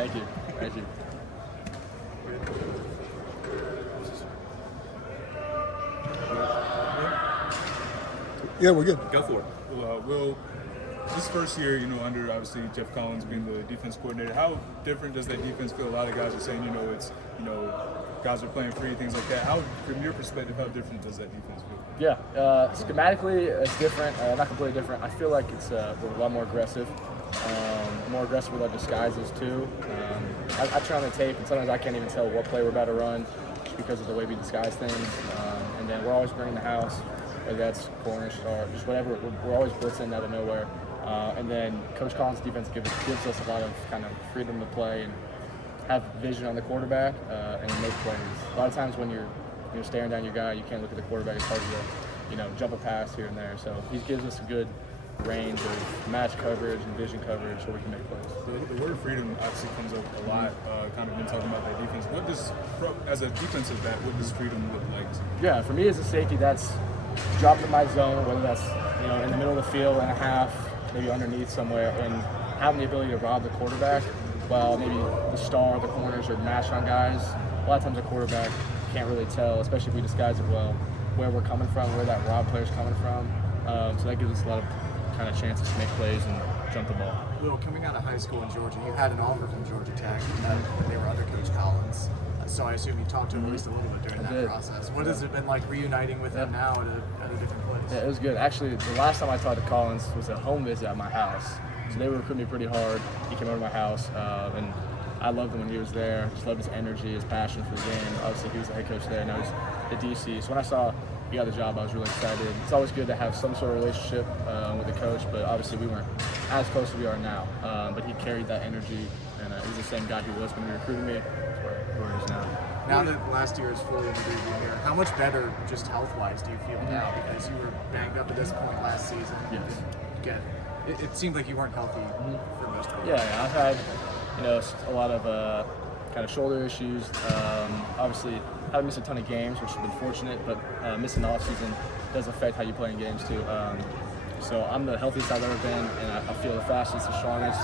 Thank you. Thank you. Yeah, we're good. Go for it. Will, this first year, under obviously Jeff Collins being the defense coordinator, how different does that defense feel? A lot of guys are saying, it's, guys are playing free, things like that. How, from your perspective, how different does that defense feel? Yeah, schematically it's different, not completely different. I feel like it's we're a lot more aggressive with our disguises too. I turn on the tape and sometimes I can't even tell what play we're about to run just because of the way we disguise things. And then we're always bringing the house, whether that's corner, star, just whatever. We're always blitzing out of nowhere. And then Coach Collins' defense gives us a lot of kind of freedom to play and have vision on the quarterback and make plays. A lot of times when you're staring down your guy, you can't look at the quarterback. It's hard to jump a pass here and there. So he gives us a good range of match coverage and vision coverage so we can make plays. The word freedom obviously comes up a lot. Kind of been talking about that defense. As a defensive back, what does freedom look like? Yeah, for me as a safety, that's dropping in my zone, whether that's in the middle of the field and a half, maybe underneath somewhere, and having the ability to rob the quarterback while maybe the star, the corners are matched on guys. A lot of times a quarterback can't really tell, especially if we disguise it well, where we're coming from, where that rob player's coming from. So that gives us a lot of kind of chances to make plays and jump the ball. Will, coming out of high school in Georgia, you had an offer from Georgia Tech when they were under Coach Collins. So I assume you talked to him at least a little bit during that process. What has it been like reuniting with him now at a different place? Yeah, it was good. Actually, the last time I talked to Collins was a home visit at my house. So they were recruiting me pretty hard. He came over to my house, and I loved him when he was there. Just loved his energy, his passion for the game. Obviously, he was the head coach there, and I was the DC. So when I saw he got the job, I was really excited. It's always good to have some sort of relationship with the coach, but obviously we weren't as close as we are now. But he carried that energy, and he's the same guy he was when he recruited me. Where he is now. Now that last year is fully in the rearview mirror, how much better, just health-wise, do you feel now? Because you were banged up at this point last season. Yes. It seemed like you weren't healthy for most of it. Yeah, I've had a lot of kind of shoulder issues. Obviously, I haven't missed a ton of games, which has been fortunate, but missing the offseason does affect how you play in games too. So I'm the healthiest I've ever been, and I feel the fastest, the strongest,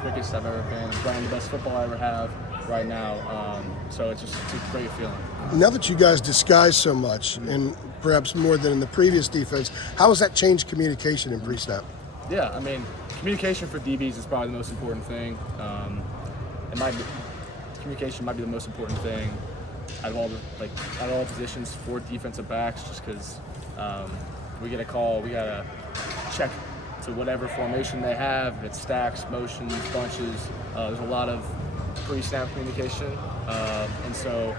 quickest I've ever been. Playing the best football I ever have right now. So it's a great feeling. Now that you guys disguise so much, and perhaps more than in the previous defense, how has that changed communication in pre-snap? Yeah, I mean, communication for DBs is probably the most important thing. Communication might be the most important thing out of all the positions for defensive backs, just because we get a call, we gotta check to whatever formation they have. If it's stacks, motions, bunches, there's a lot of pre-snap communication, and so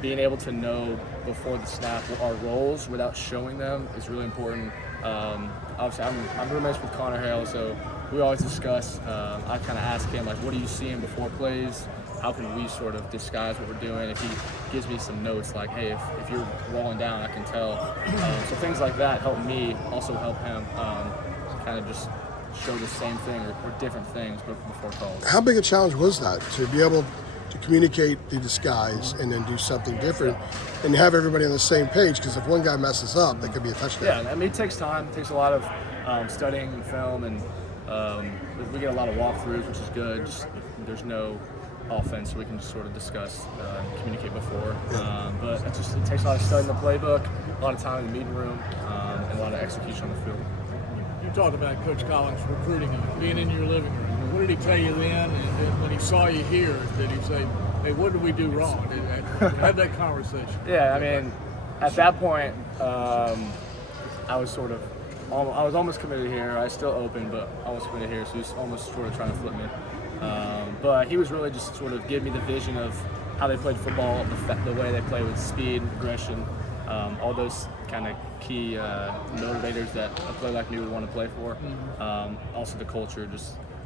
being able to know before the snap our roles without showing them is really important. Obviously, I'm roommates with Connor Hale, so we always discuss. I kind of ask him, what are you seeing before plays? How can we sort of disguise what we're doing? If he gives me some notes like, hey, if you're rolling down, I can tell. So things like that help me, also help him kind of just show the same thing or different things before calls. How big a challenge was that to be able to communicate the disguise and then do something different and have everybody on the same page? Because if one guy messes up, that could be a touchdown. Yeah, I mean, it takes time. It takes a lot of studying and film, and we get a lot of walkthroughs, which is good. There's no offense, so we can just sort of discuss and communicate before. But it takes a lot of studying the playbook, a lot of time in the meeting room, and a lot of execution on the field. You talked about Coach Collins recruiting him, being in your living room. What did he tell you then? And then when he saw you here, did he say, hey, what did we do wrong? Had that conversation. Yeah, I mean, at that point, I was almost committed here. I was still open, but almost committed here, so he was almost sort of trying to flip me. But he was really just sort of giving me the vision of how they played football, the way they play with speed, aggression, all those kind of key motivators that a player like me would want to play for. Also the culture,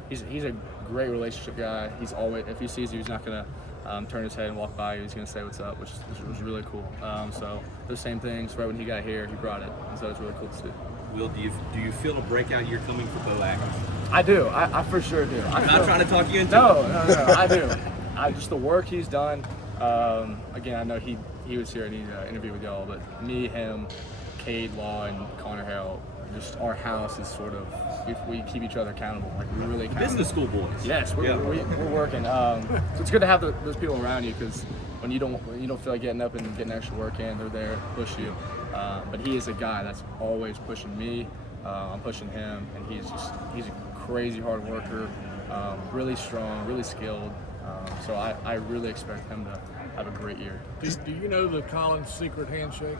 he's a great relationship guy. He's always, if he sees you, he's not going to turn his head and walk by you. He's going to say what's up, which was really cool. So those same things, right when he got here, he brought it, and so it's really cool to see. Will, do you feel a breakout year coming for Bo Atkins? I do. I for sure do. I'm not trying to talk you into it. No, I do. Just the work he's done. Again, I know he was here and he interviewed with y'all, but me, him, Cade, Law, and Connor Hale, just our house is sort of we keep each other accountable. Like we really accountable. Business school boys. Yes, we're working. So it's good to have those people around you because when you don't feel like getting up and getting extra work in, they're there to push you. But he is a guy that's always pushing me. I'm pushing him, and he's a crazy hard worker, really strong, really skilled. So I really expect him to have a great year. Do you know the Collins secret handshake?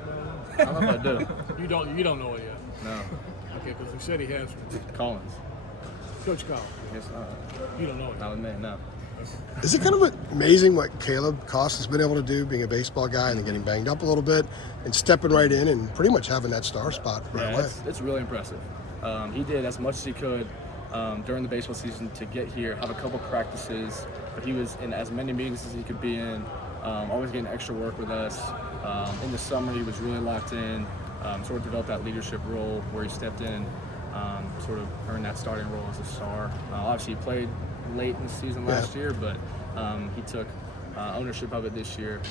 I don't know if I do. You don't know it yet. No. Okay, because they said he has one. Collins. Coach Collins. Yes, You don't know it. not with me, no. Is it kind of amazing what Caleb Cost has been able to do, being a baseball guy and then getting banged up a little bit and stepping right in and pretty much having that star spot right away? It's really impressive. He did as much as he could during the baseball season to get here, have a couple practices, but he was in as many meetings as he could be in, always getting extra work with us. In the summer, he was really locked in, sort of developed that leadership role where he stepped in and sort of earned that starting role as a star. Obviously, he played late in the season last year, but he took ownership of it this year.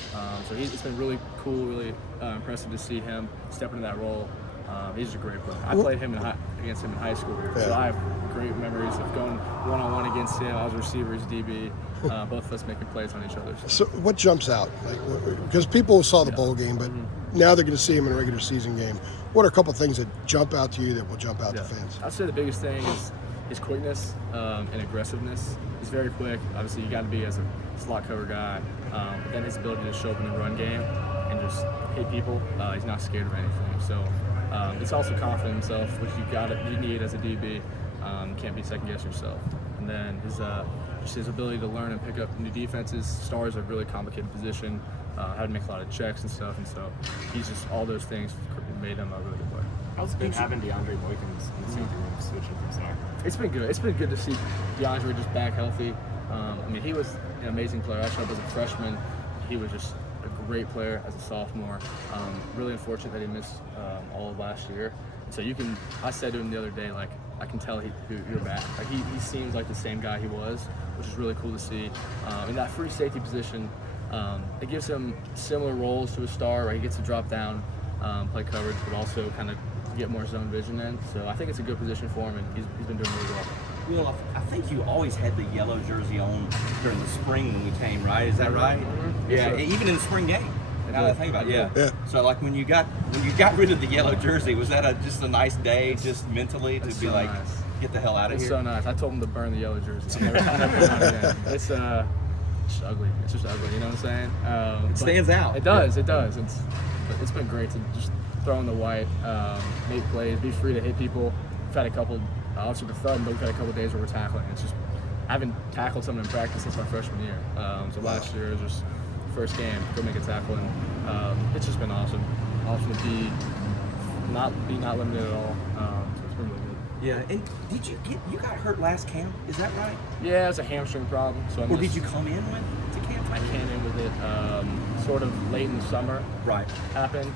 So it's been really cool, really impressive to see him step into that role. He's just a great player. I played against him in high school, so I have great memories of going one-on-one against him. I was a receiver, he's DB. Both of us making plays on each other. So what jumps out? Because people saw the bowl game, but now they're going to see him in a regular season game. What are a couple things that jump out to you that will jump out to fans? I'd say the biggest thing is his quickness and aggressiveness. He's very quick. Obviously, you got to be as a slot cover guy. But then his ability to show up in the run game and just hit people. He's not scared of anything. So it's also confident in himself, which you need as a DB. You can't be second guessing yourself. And then his ability to learn and pick up new defenses. Stars are a really complicated position. Had to make a lot of checks and stuff, and so he's just all those things made him a really good player. How's it been having DeAndre Boykins in the safety room switching from center? It's been good. It's been good to see DeAndre just back healthy. I mean, he was an amazing player. I showed up as a freshman. He was just a great player as a sophomore. Really unfortunate that he missed all of last year. And so I said to him the other day, like, I can tell you're back. Like he seems like the same guy he was, which is really cool to see. In that free safety position, it gives him similar roles to a star, right? He gets to drop down, play coverage, but also kind of get more zone vision in. So I think it's a good position for him, and he's been doing really well. Well, I think you always had the yellow jersey on during the spring when you came, right? Is that right? Mm-hmm. Yeah, Yes, even in the spring game. Now that I think about it, Yeah. So like when you got rid of the yellow jersey, was that just a nice day, just mentally, to It's be so like, nice. get the hell out of It's here? so nice. I told him to burn the yellow jersey. I'm never putting it on again. It's just ugly. It's just ugly. You know what I'm saying? It stands out. It does. It does. It's been great to just throw in the white, make plays, be free to hit people. We've had a couple, obviously with Thud, but we've had a couple days where we're tackling. It's just I haven't tackled someone in practice since my freshman year. So last year it was just first game, go make a tackle, and it's just been awesome. Awesome to be not limited at all. So it's been really good. Yeah, and you got hurt last camp? Is that right? Yeah, it's a hamstring problem. So Or did you come in to camp? I came in with it sort of late in the summer. Right. Happened,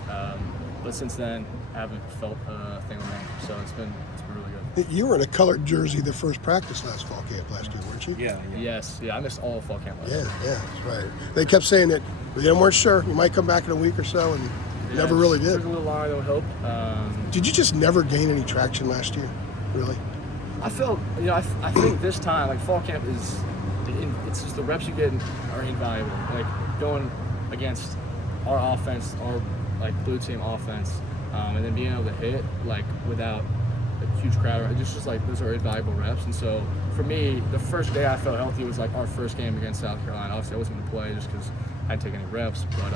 but since then I haven't felt a thing on that. So it's been really good. You were in a colored jersey the first practice last fall camp last year, weren't you? Yeah. Yes, I missed all of fall camp last year. Yeah, that's right. They kept saying that they weren't sure. You might come back in a week or so, and never really did. Took a little longer than we hoped. Did you just never gain any traction last year? Really? I felt, I think this time, like fall camp it's just the reps you get are invaluable. Like going against our offense, our like blue team offense, and then being able to hit like without a huge crowd. It's just like those are invaluable reps. And so for me, the first day I felt healthy was like our first game against South Carolina. Obviously, I wasn't going to play just because I didn't take any reps, but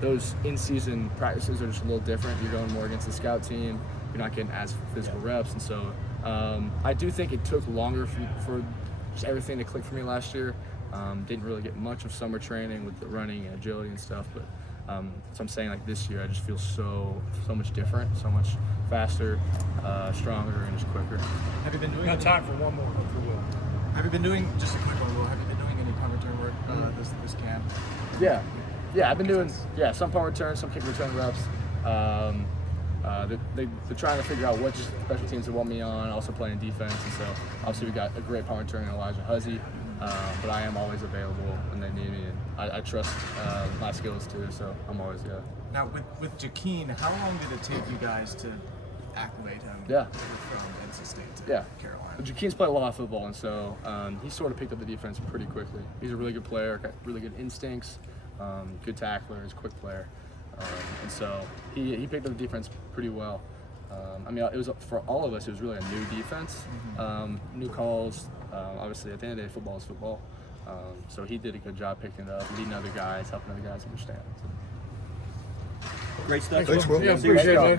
those in-season practices are just a little different. You're going more against the scout team. You're not getting as physical reps, and so I do think it took longer for just everything to click for me last year. Didn't really get much of summer training with the running and agility and stuff, but so I'm saying like this year I just feel so much different, so much faster, stronger, and just quicker. Have you been We doing got time for one more. For Will. Have you been doing just a quick one, Will? Have you been doing any punt return work this camp? Yeah, I've been doing some punt returns, some kick return reps. They're trying to figure out which special teams they want me on, also playing defense, and so obviously we got a great punt returner in Elijah Huzzy, but I am always available when they need me, and I trust my skills too, so I'm always Now with Jaqueen, how long did it take you guys to acclimate him Yeah. over from NC State to Yeah. Carolina? Jakeem's played a lot of football, and so he sort of picked up the defense pretty quickly. He's a really good player, got really good instincts, good tackler, he's a quick player. And so he picked up the defense pretty well. I mean, it was for all of us. It was really a new defense, new calls. Obviously, at the end of the day, football is football. So he did a good job picking it up, leading other guys, helping other guys understand. Great stuff. Thanks, Will. Yeah, Seriously. appreciate it.